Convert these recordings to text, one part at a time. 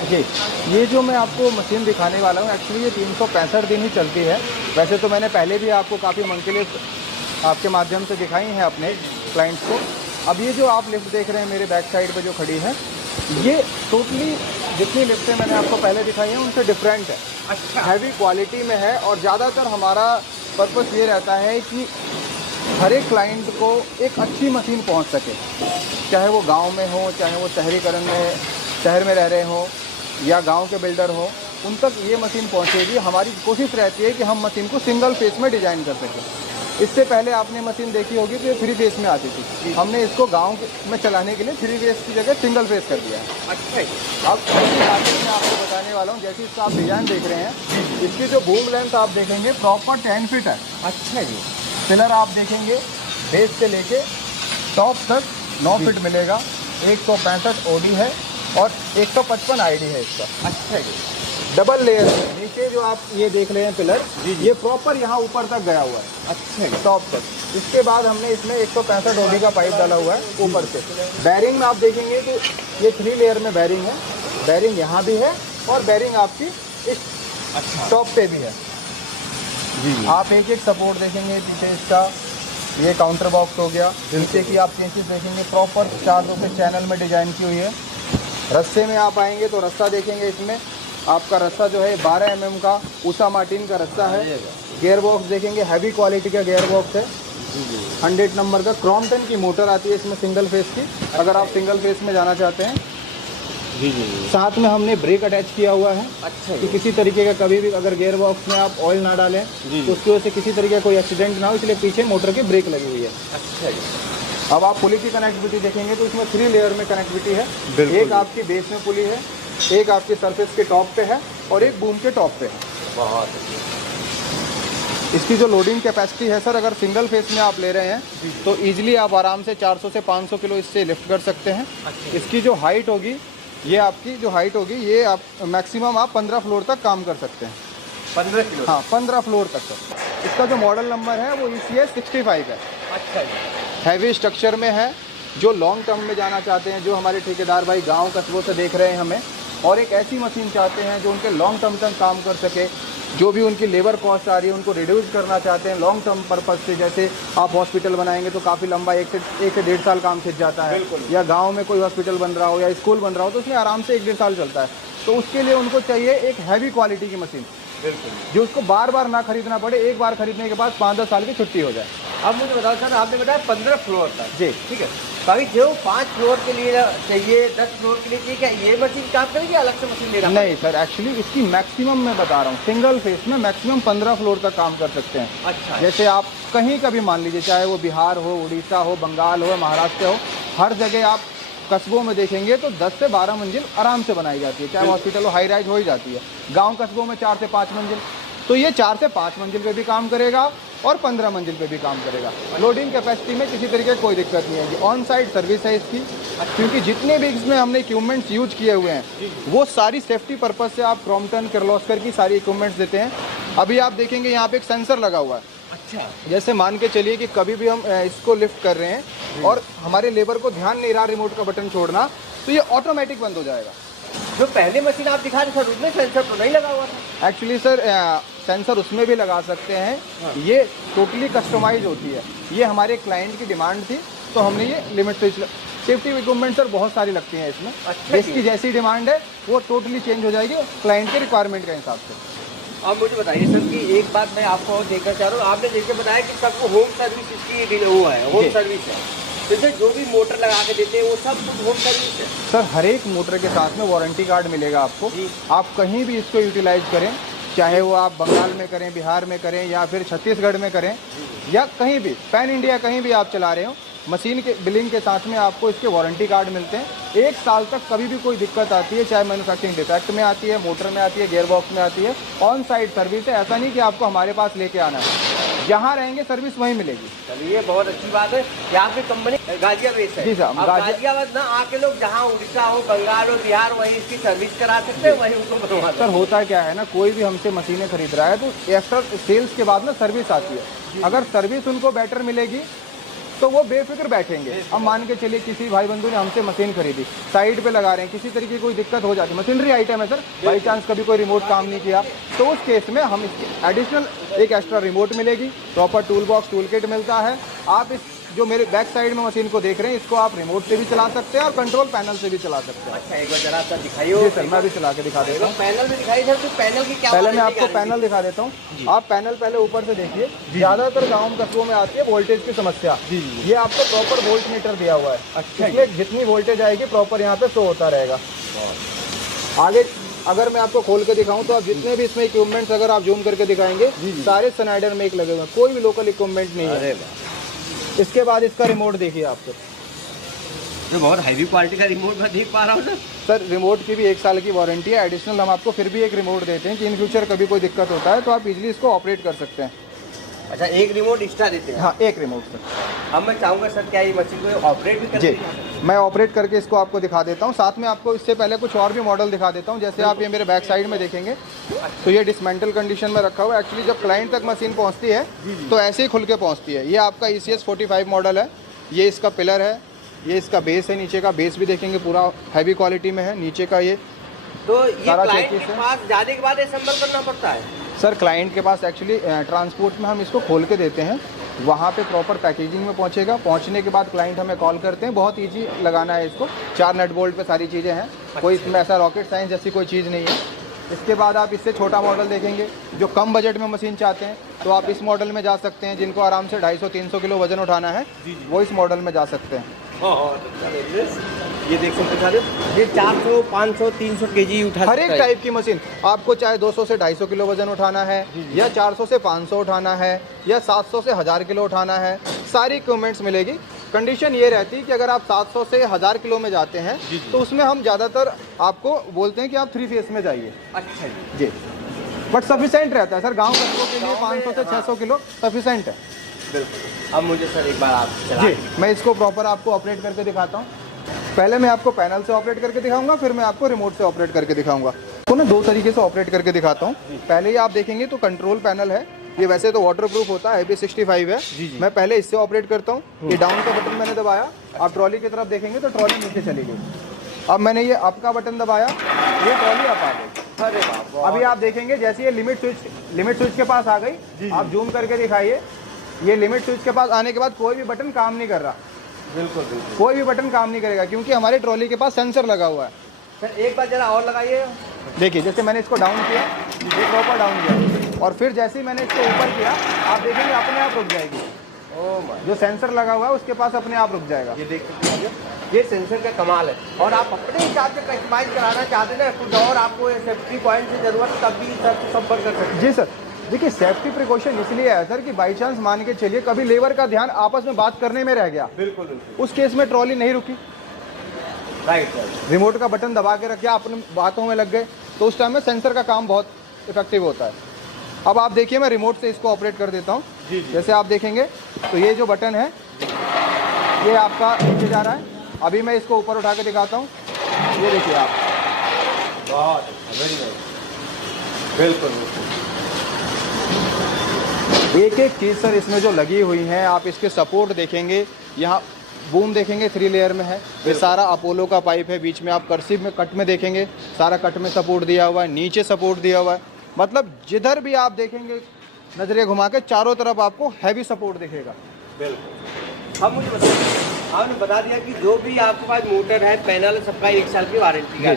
जी, ये जो मैं आपको मशीन दिखाने वाला हूँ एक्चुअली ये 365 दिन ही चलती है। वैसे तो मैंने पहले भी आपको काफ़ी मंथली आपके माध्यम से दिखाई हैं अपने क्लाइंट्स को। अब ये जो आप लिफ्ट देख रहे हैं मेरे बैक साइड पे जो खड़ी है, ये टोटली जितनी लिफ्टें मैंने आपको पहले दिखाई हैं उनसे डिफरेंट है। अच्छा। हैवी क्वालिटी में है और ज़्यादातर हमारा पर्पस ये रहता है कि हर एक क्लाइंट को एक अच्छी मशीन पहुंच सके, चाहे वो गांव में हो, चाहे वो शहरीकरण में शहर में रह रहे हो या गांव के बिल्डर हो, उन तक ये मशीन पहुंचेगी। हमारी कोशिश रहती है कि हम मशीन को सिंगल फेस में डिज़ाइन कर सकें। इससे पहले आपने मशीन देखी होगी तो ये 3 फेस में आती थी, हमने इसको गांव में चलाने के लिए 3 फेस की जगह सिंगल फेस कर दिया है। अच्छा। अब मैं आपको बताने वाला हूँ, जैसे इसका आप डिज़ाइन देख रहे हैं, इसकी जो बूम लेंथ आप देखेंगे प्रॉपर 10 फीट है। अच्छा जी। पिलर आप देखेंगे बेस से लेके टॉप तक 9 फीट मिलेगा। 165 ओडी है और 155 आईडी है इसका। अच्छा जी। डबल लेयर नीचे जो आप ये देख रहे हैं पिलर, ये प्रॉपर यहाँ ऊपर तक गया हुआ है। अच्छा जी। टॉप तक। इसके बाद हमने इसमें 165 ओडी का पाइप डाला हुआ है ऊपर से। बैरिंग में आप देखेंगे तो ये 3 लेयर में बैरिंग है। बैरिंग यहाँ भी है और बैरिंग आपकी इस टॉप पे भी है। जी। आप एक एक सपोर्ट देखेंगे पीछे इसका, ये काउंटर बॉक्स हो गया। नीचे की आप चेंजेस देखेंगे प्रॉपर 4 के चैनल में डिजाइन की हुई है। रस्से में आप आएंगे तो रस्सा देखेंगे, इसमें आपका रस्सा जो है 12 mm का ऊषा मार्टिन का रस्सा है। गियर बॉक्स देखेंगे हैवी क्वालिटी का गियर बॉक्स है। 100 नंबर का क्रॉम्पटन की मोटर आती है इसमें सिंगल फेस की, अगर आप सिंगल फेस में जाना चाहते हैं। जी। साथ में हमने ब्रेक अटैच किया हुआ है। अच्छा कि किसी तरीके का कभी भी अगर गियर बॉक्स में आप ऑयल ना डालें तो उसकी वजह से किसी तरीके का कोई एक्सीडेंट ना हो, इसलिए पीछे मोटर की ब्रेक लगी हुई है। अच्छा जी। अब आप पुली की कनेक्टिविटी देखेंगे तो इसमें 3 लेयर में कनेक्टिविटी है। एक आपकी बेस में पुली है, एक आपकी सरफेस के टॉप पे है और एक बूम के टॉप पे है। बहुत। इसकी जो लोडिंग कैपेसिटी है सर, अगर सिंगल फेस में आप ले रहे हैं तो इजीली आप आराम से 400 से 500 किलो इससे लिफ्ट कर सकते हैं। इसकी जो हाइट होगी, ये आपकी जो हाइट होगी, ये आप मैक्सिमम आप 15 फ्लोर तक काम कर सकते हैं। 15 किलो? हाँ, 15 फ्लोर तक सर। इसका जो मॉडल नंबर है वो ECS 65 है। अच्छा जी। हैवी स्ट्रक्चर में है। जो लॉन्ग टर्म में जाना चाहते हैं, जो हमारे ठेकेदार भाई गांव कस्बों से देख रहे हैं हमें, और एक ऐसी मशीन चाहते हैं जो उनके लॉन्ग टर्म तक काम कर सके, जो भी उनकी लेबर कॉस्ट आ रही है उनको रिड्यूस करना चाहते हैं लॉन्ग टर्म पर्पज़ से। जैसे आप हॉस्पिटल बनाएंगे तो काफ़ी लंबा 1 से 1.5 साल काम खिंच जाता है, या गांव में कोई हॉस्पिटल बन रहा हो या स्कूल बन रहा हो तो उसमें आराम से 1-1.5 साल चलता है। तो उसके लिए उनको चाहिए एक हैवी क्वालिटी की मशीन, बिल्कुल, जो उसको बार बार ना खरीदना पड़े, एक बार खरीदने के बाद 5-10 साल की छुट्टी हो जाए। अब मुझे बताओ सर, आपने बताया 15 फ्लोर तक। जी ठीक है। बाकी जो 5 फ्लोर के लिए चाहिए, 10 फ्लोर के लिए चाहिए, क्या ये मशीन काम करेगी, अलग से मशीन लेना? नहीं सर, एक्चुअली इसकी मैक्सिमम मैं बता रहा हूँ, सिंगल फेस में मैक्सिमम 15 फ्लोर तक काम कर सकते हैं। अच्छा। जैसे आप कहीं का भी मान लीजिए, चाहे वो बिहार हो, उड़ीसा हो, बंगाल हो, महाराष्ट्र हो, हर जगह आप कस्बों में देखेंगे तो 10 से 12 मंजिल आराम से बनाई जाती है। चाहे हॉस्पिटल हो, हाई राइज हो ही जाती है। गाँव कस्बों में 4 से 5 मंजिल, तो ये 4 से 5 मंजिल पे भी काम करेगा और 15 मंजिल पे भी काम करेगा। लोडिंग कैपेसिटी में किसी तरीके की कोई दिक्कत नहीं है। ऑन साइड सर्विस है इसकी, क्योंकि जितने भी इसमें हमने इक्विपमेंट्स यूज किए हुए हैं वो सारी सेफ्टी पर्पज से आप क्रॉम्पटन, किर्लोस्कर की सारी इक्विपमेंट्स देते हैं। अभी आप देखेंगे यहाँ पे एक सेंसर लगा हुआ है। अच्छा। जैसे मान के चलिए कि कभी भी हम इसको लिफ्ट कर रहे हैं और हमारे लेबर को ध्यान नहीं रहा रिमोट का बटन छोड़ना, तो ये ऑटोमेटिक बंद हो जाएगा। जो पहले मशीन आप दिखा रहे सर, उसमें सेंसर तो नहीं लगा हुआ था? एक्चुअली सर सेंसर उसमें भी लगा सकते हैं। ये टोटली कस्टमाइज होती है। ये हमारे क्लाइंट की डिमांड थी तो हमने ये limit switch, safety equipment sir बहुत सारी लगती हैं इसमें। अच्छा। इसकी जैसी डिमांड है वो टोटली चेंज हो जाएगी क्लाइंट के रिक्वायरमेंट के हिसाब से। अब मुझे बताइए सर कि एक बात मैं आपको और देखना चाह रहा हूँ, आपने जैसे बताया कि सबको होम सर्विस इसकी वो है, होम सर्विस है, जैसे जो भी मोटर लगा के देते हैं वो सब कुछ होम सर्विस है? सर हर एक मोटर के साथ में वारंटी कार्ड मिलेगा आपको। आप कहीं भी इसको यूटिलाइज करें, चाहे वो आप बंगाल में करें, बिहार में करें या फिर छत्तीसगढ़ में करें या कहीं भी पैन इंडिया कहीं भी आप चला रहे हो, मशीन के बिलिंग के साथ में आपको इसके वारंटी कार्ड मिलते हैं। 1 साल तक कभी भी कोई दिक्कत आती है, चाहे मैन्युफैक्चरिंग डिफेक्ट में आती है, मोटर में आती है, गियर बॉक्स में आती है, ऑन साइड सर्विस है। ऐसा नहीं कि आपको हमारे पास लेके आना है, जहाँ रहेंगे सर्विस वहीं मिलेगी। चलिए बहुत अच्छी बात है। यहाँ पे कंपनी गाजियाबाद है। जी साहब, गाजियाबाद ना आके लोग जहाँ उड़ीसा हो, बंगाल हो, बिहार, वहीं इसकी सर्विस करा सकते हैं, वहीं उनको बनवा। सर होता क्या है ना, कोई भी हमसे मशीनें खरीद रहा है तो आफ्टर सेल्स के बाद ना सर्विस आती है। अगर सर्विस उनको बेटर मिलेगी तो वो बेफिक्र बैठेंगे। अब मान के चलिए किसी भाई बंधु ने हमसे मशीन खरीदी, साइड पे लगा रहे हैं, किसी तरीके की कोई दिक्कत हो जाती है, मशीनरी आइटम है सर, बाई चांस कभी कोई रिमोट काम नहीं किया, तो उस केस में हम इसकी एडिशनल एक एक्स्ट्रा रिमोट मिलेगी, proper tool box tool kit मिलता है। आप इस जो मेरे बैक साइड में मशीन को देख रहे हैं, इसको आप रिमोट से भी चला सकते हैं और कंट्रोल पैनल से भी चला सकते हैं। अच्छा, एक बार जरा सा दिखाइए। जी सर, मैं भी चला के दिखा देता हूँ। पैनल में दिखाइए सर, तो पैनल की क्या पहले मैं वारंटी आपको गारंटी? पैनल दिखा देता हूँ। आप पैनल पहले ऊपर से देखिए, ज़्यादातर गाँव कस्बों में आती है वोल्टेज की समस्या। ये आपको प्रॉपर वोल्ट मीटर दिया हुआ है, अच्छा, इसलिए जितनी वोल्टेज आएगी प्रॉपर यहाँ पे शो होता रहेगा। आगे अगर मैं आपको खोल के दिखाऊं तो आप जितने भी इसमें इक्विपमेंट्स अगर आप जूम करके दिखाएंगे, सारे स्नाइडर मेक लगे हुए हैं, कोई भी लोकल इक्विपमेंट नहीं है। इसके बाद इसका रिमोट देखिए आपको, जो बहुत हैवी क्वालिटी का रिमोट मैं देख पा रहा हूँ ना सर। रिमोट की भी 1 साल की वारंटी है, एडिशनल हम आपको फिर भी एक रिमोट देते हैं कि इन फ्यूचर कभी कोई दिक्कत होता है तो आप इजीली इसको ऑपरेट कर सकते हैं। अच्छा, एक रिमोट एक्स्ट्रा देते हैं? हाँ, एक रिमोट सर। अब मैं चाहूँगा सर, क्या ये मशीन को ऑपरेट भी कर जी, मैं ऑपरेट करके इसको आपको दिखा देता हूँ। साथ में आपको इससे पहले कुछ और भी मॉडल दिखा देता हूँ। जैसे आप ये मेरे बैक साइड में देखेंगे तो ये डिसमेंटल कंडीशन में रखा हुआ है। एक्चुअली जब क्लाइंट तक मशीन पहुँचती है तो ऐसे ही खुल के पहुँचती है। ये आपका ECS 45 मॉडल है, ये इसका पिलर है, ये इसका बेस है, नीचे का बेस भी देखेंगे पूरा हैवी क्वालिटी में है। नीचे का ये तो ये सारा क्लाइंट चेकिस के है। पास जाने के बाद असेंबल करना पड़ता है? सर, क्लाइंट के पास एक्चुअली ट्रांसपोर्ट में हम इसको खोल के देते हैं, वहाँ पे प्रॉपर पैकेजिंग में पहुँचेगा। पहुँचने के बाद क्लाइंट हमें कॉल करते हैं, बहुत ईजी लगाना है इसको, 4 नट बोल्ट पे सारी चीज़ें हैं, कोई इसमें ऐसा रॉकेट साइंस जैसी कोई चीज़ नहीं है। इसके बाद आप इससे छोटा मॉडल देखेंगे, जो कम बजट में मशीन चाहते हैं तो आप इस मॉडल में जा सकते हैं। जिनको आराम से 250-300 किलो वजन उठाना है वो इस मॉडल में जा सकते हैं। ये देख सकते हैं, ये 400, 500, 300 केजी उठा हर एक टाइप की मशीन आपको, चाहे 200 से 250 किलो वजन उठाना है, या 400 से 500 उठाना है, या 700 से 1000 किलो उठाना है, सारी इक्विपमेंट्स मिलेगी। कंडीशन ये रहती है कि अगर आप 700 से 1000 किलो में जाते हैं तो उसमें हम ज़्यादातर आपको बोलते हैं कि आप 3 फेस में जाइए। अच्छा जी, बट सफिशेंट रहता है सर, गाँव कस्बों के लिए 500 से 600 किलो सफिशेंट है। बिल्कुल। अब मुझे सर एक बार आप चला जी, मैं इसको प्रॉपर आपको ऑपरेट करके दिखाता हूँ। पहले मैं आपको पैनल से ऑपरेट करके दिखाऊंगा, फिर मैं आपको रिमोट से ऑपरेट करके दिखाऊंगा। तो ना 2 तरीके से ऑपरेट करके दिखाता हूँ। पहले ही आप देखेंगे तो कंट्रोल पैनल है, ये वैसे तो वाटरप्रूफ होता है, IP65 है। मैं पहले इससे ऑपरेट करता हूँ। ये डाउन का बटन मैंने दबाया, आप ट्रॉली की तरफ देखेंगे तो ट्रॉली नीचे चली गई। अब मैंने ये अप का बटन दबाया, ये ट्रॉली अप आ गई। अरे वाह, अभी आप देखेंगे जैसे ये लिमिट स्विच के पास आ गई। आप जूम करके दिखाइए, ये लिमिट स्विच के पास आने के बाद कोई भी बटन काम नहीं कर रहा। बिल्कुल बिल्कुल, कोई भी बटन काम नहीं करेगा क्योंकि हमारे ट्रॉली के पास सेंसर लगा हुआ है। सर एक बार जरा और लगाइए। देखिए, जैसे मैंने इसको डाउन किया, ये प्रॉपर डाउन किया, और फिर जैसे ही मैंने इसको ऊपर किया, आप देखेंगे अपने आप रुक जाएगी। ओह माय, जो सेंसर लगा हुआ है उसके पास अपने आप रुक जाएगा। ये देख सकते हैं, ये सेंसर का कमाल है। और आप अपने हिसाब से कस्टमाइज कराना चाहते हैं ना कुछ, और आपको सेफ्टी पॉइंट की जरूरत, तब भी सर संपर्क कर सकते हैं। जी सर, देखिए सेफ्टी प्रिकॉशन इसलिए है सर कि बाई चांस मान के चलिए कभी लेबर का ध्यान आपस में बात करने में रह गया, बिल्कुल बिल्कुल, उस केस में ट्रॉली नहीं रुकी। Right sir. रिमोट का बटन दबा के रखे, अपने बातों में लग गए, तो उस टाइम में सेंसर का काम बहुत इफेक्टिव होता है। अब आप देखिए, मैं रिमोट से इसको ऑपरेट कर देता हूँ। जैसे आप देखेंगे तो ये जो बटन है ये आपका नीचे जा रहा है। अभी मैं इसको ऊपर उठा के दिखाता हूँ, ये देखिए आप। बहुत वेरी नाइस, बिल्कुल बिल्कुल। एक एक चीज़ सर इसमें जो लगी हुई हैं, आप इसके सपोर्ट देखेंगे, यहाँ बूम देखेंगे 3 लेयर में है। ये सारा अपोलो का पाइप है। बीच में आप कर्सिव में कट में देखेंगे, सारा कट में सपोर्ट दिया हुआ है, नीचे सपोर्ट दिया हुआ है। मतलब जिधर भी आप देखेंगे नज़रें घुमा के, चारों तरफ आपको हैवी सपोर्ट दिखेगा। बिल्कुल। अब मुझे बताइए, आपने बता दिया कि जो भी आपके पास मोटर है, पैनल, सबका 1 साल की वारंटी है,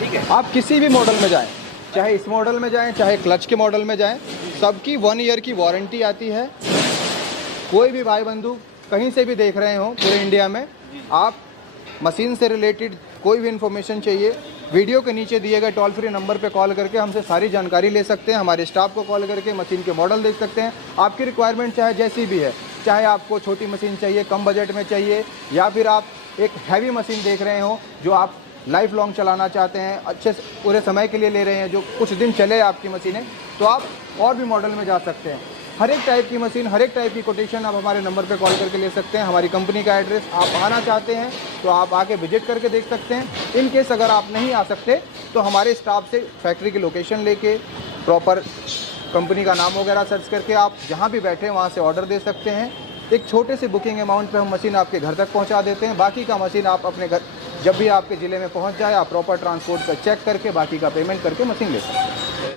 ठीक है। आप किसी भी मॉडल में जाएं, चाहे इस मॉडल में जाएं, चाहे क्लच के मॉडल में जाएं, सबकी 1 ईयर की वारंटी आती है। कोई भी भाई बंधु कहीं से भी देख रहे हो पूरे इंडिया में, आप मशीन से रिलेटेड कोई भी इन्फॉर्मेशन चाहिए, वीडियो के नीचे दिए गए टोल फ्री नंबर पे कॉल करके हमसे सारी जानकारी ले सकते हैं। हमारे स्टाफ को कॉल करके मशीन के मॉडल देख सकते हैं। आपकी रिक्वायरमेंट चाहे जैसी भी है, चाहे आपको छोटी मशीन चाहिए, कम बजट में चाहिए, या फिर आप एक हैवी मशीन देख रहे हो जो आप लाइफ लॉन्ग चलाना चाहते हैं, अच्छे से पूरे समय के लिए ले रहे हैं, जो कुछ दिन चले आपकी मशीनें, तो आप और भी मॉडल में जा सकते हैं। हर एक टाइप की मशीन, हर एक टाइप की कोटेशन आप हमारे नंबर पे कॉल करके ले सकते हैं। हमारी कंपनी का एड्रेस, आप आना चाहते हैं तो आप आके विजिट करके देख सकते हैं। इन केस अगर आप नहीं आ सकते तो हमारे स्टाफ से फैक्ट्री की लोकेशन लेके, प्रॉपर कंपनी का नाम वगैरह सर्च करके आप जहाँ भी बैठे वहाँ से ऑर्डर दे सकते हैं। एक छोटे से बुकिंग अमाउंट पे हम मशीन आपके घर तक पहुंचा देते हैं। बाकी का मशीन आप अपने घर जब भी आपके ज़िले में पहुंच जाए, आप प्रॉपर ट्रांसपोर्ट का चेक करके बाकी का पेमेंट करके मशीन ले सकते हैं।